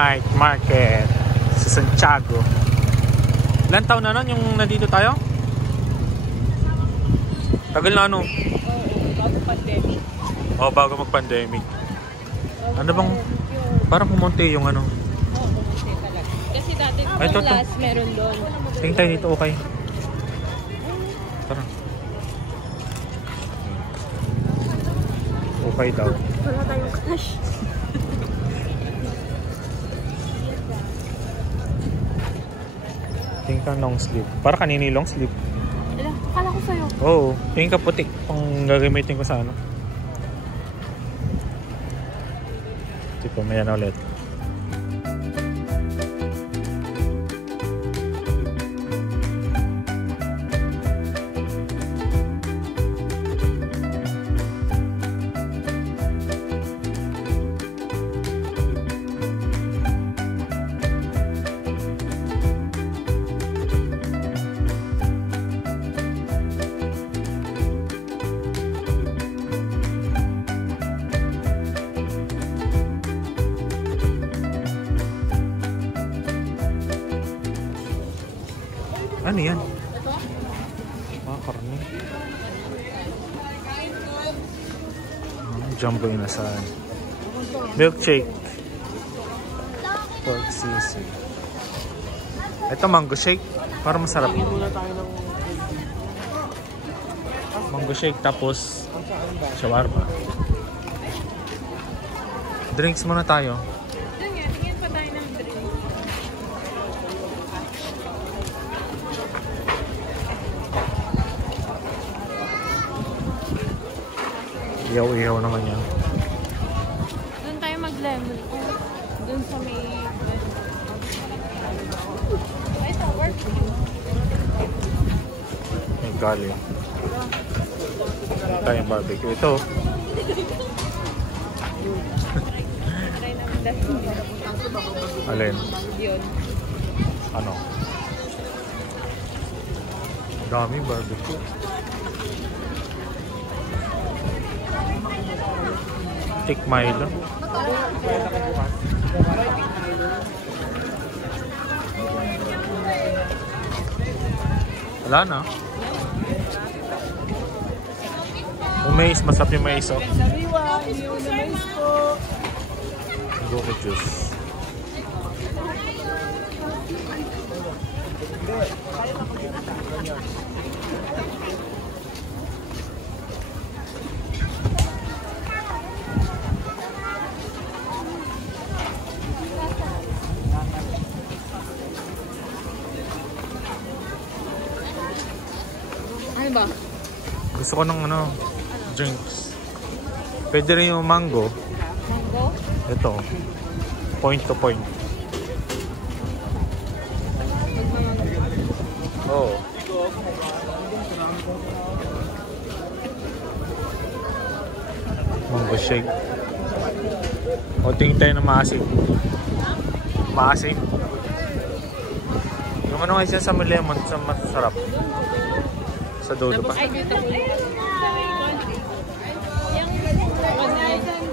Night market sa Santiago. Ilan taon na nun yung nandito tayo? Tagal na ano? Bago pandemic. Oo, bago mag-pandemic. Ano bang, parang pumunti yung ano? Oo, pumunti talaga. Kasi dati yung last meron doon. Tingin tayo dito, okay? Tara. Okay daw. Wala tayong cash. Tingin ka long sleeve. Para kanina yung long sleeve. Akala ko sa'yo. Oo. Tingin ka puti. Pang gagamitin ko sa ano. Tipo, may ano ulit. Ano yan? Ito? Karne. Jumbo inasal. Milkshake. Pork sisig. Ito mango shake. Para masarap. Mango shake tapos shawarma. Drinks muna tayo. Tingin pa tayo ng drink. Iyaw-iyaw naman yan. Doon tayo mag-lemon. Doon sa may... Ito, work. May gali. Ito yung barbecue. Ito. Try namin dahil. Alin? Yun. Ano? Dami barbecue. Tik Milo. Wala na. Yung mais, masarap yung mais, oh. Sariwa, hindi yung na mais po. Buko juice. Ano ba? Gusto ko ng ano, drinks. Pwede rin yung mango. Mango? Ito. Point to point. Oo. Mango shake. O tingin tayo ng maasim. Maasim. Yung ano nga siya sa lemon, sa masarap. Sa dulo pa. Ay, dito ko. Yung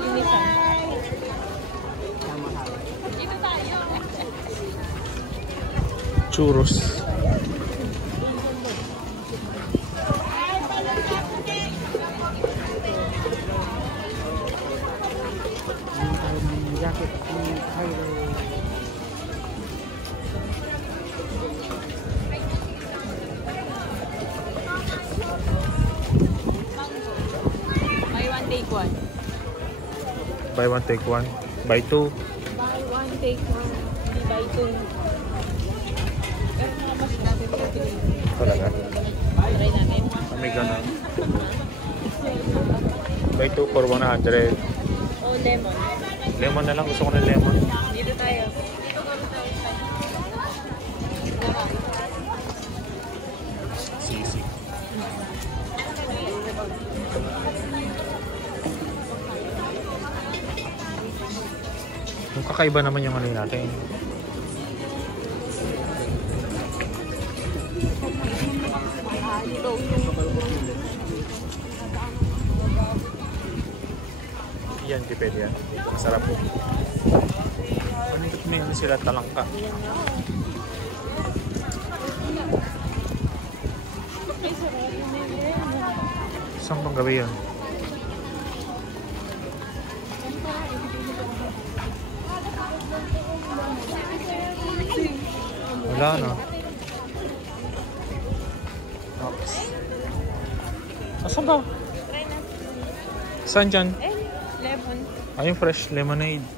inisa. Dito tayo. Churros. Take one. Buy one, take one. Buy two. Buy one, take one. Hindi buy two. Pero mga mas natin sa delivery. Talaga? Try natin. May ganun. Buy two for 100. O lemon. Lemon na lang. Gusto ko ng lemon. Dito tayo. Sisi. Yung kakaiba naman yung ano natin. Yan, di pwede yan. Masarap po. Panikot mo yun sila talangka. Saan pang gabi yun? Wala na. Oops. Asan ba? Saan dyan? Lemon. Ay, yung fresh lemonade.